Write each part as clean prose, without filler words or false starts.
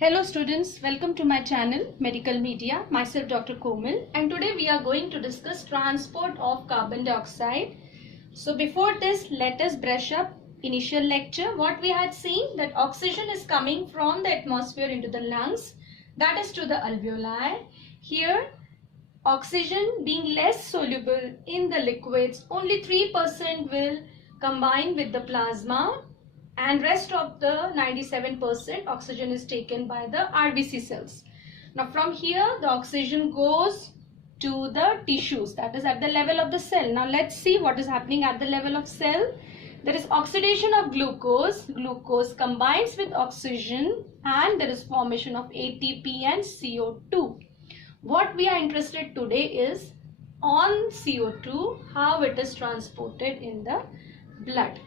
Hello students, welcome to my channel Medical Media. Myself Dr. Komal, and today we are going to discuss transport of carbon dioxide. So before this, let us brush up initial lecture. What we had seen, that oxygen is coming from the atmosphere into the lungs, that is to the alveoli. Here oxygen being less soluble in the liquids, only 3% will combine with the plasma, and rest of the 97% oxygen is taken by the RBC cells. Now from here the oxygen goes to the tissues, that is at the level of the cell. Now let's see what is happening at the level of cell. There is oxidation of glucose. Glucose combines with oxygen and there is formation of ATP and CO2. What we are interested today is on CO2, how it is transported in the blood.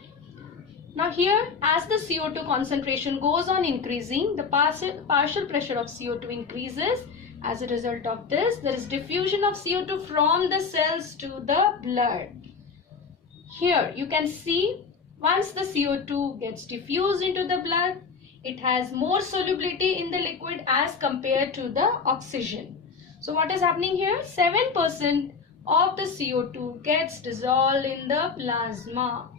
Now here, as the CO2 concentration goes on increasing, the partial pressure of CO2 increases. As a result of this, there is diffusion of CO2 from the cells to the blood. Here you can see, once the CO2 gets diffused into the blood, it has more solubility in the liquid as compared to the oxygen. So what is happening here? 7% of the CO2 gets dissolved in the plasma.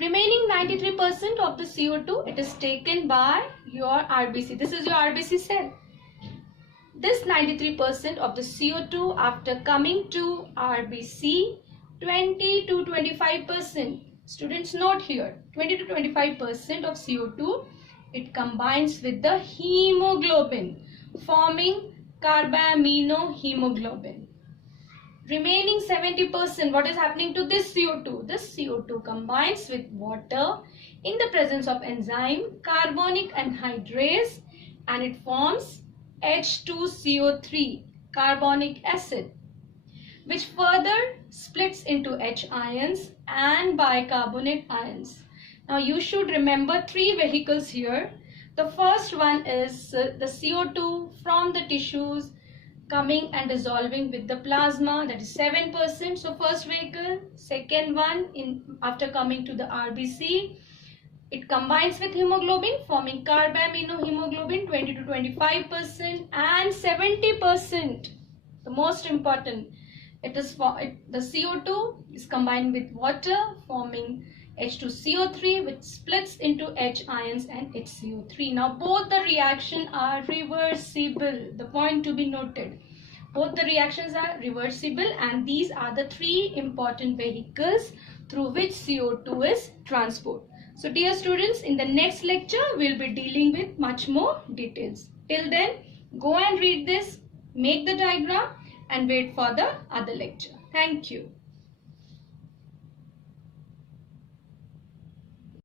Remaining 93% of the CO2, it is taken by your RBC. This is your RBC cell. This 93% of the CO2 after coming to RBC, 20 to 25%. Students note here, 20 to 25% of CO2, it combines with the hemoglobin, forming carbaminohemoglobin. Remaining 70%, what is happening to this CO2? This CO2 combines with water in the presence of enzyme carbonic anhydrase and it forms H2CO3, carbonic acid, which further splits into H ions and bicarbonate ions. Now you should remember three vehicles here. The first one is the CO2 from the tissues coming and dissolving with the plasma, that is 7%. So first vehicle. Second one, after coming to the RBC, it combines with hemoglobin forming carbaminohemoglobin, 20 to 25%, and 70%. The most important, the CO2 is combined with water forming H2CO3, which splits into H ions and HCO3. Now both the reactions are reversible. The point to be noted, both the reactions are reversible, and these are the three important vehicles through which CO2 is transported. So dear students, in the next lecture we'll be dealing with much more details. Till then, go and read this, make the diagram and wait for the other lecture. Thank you.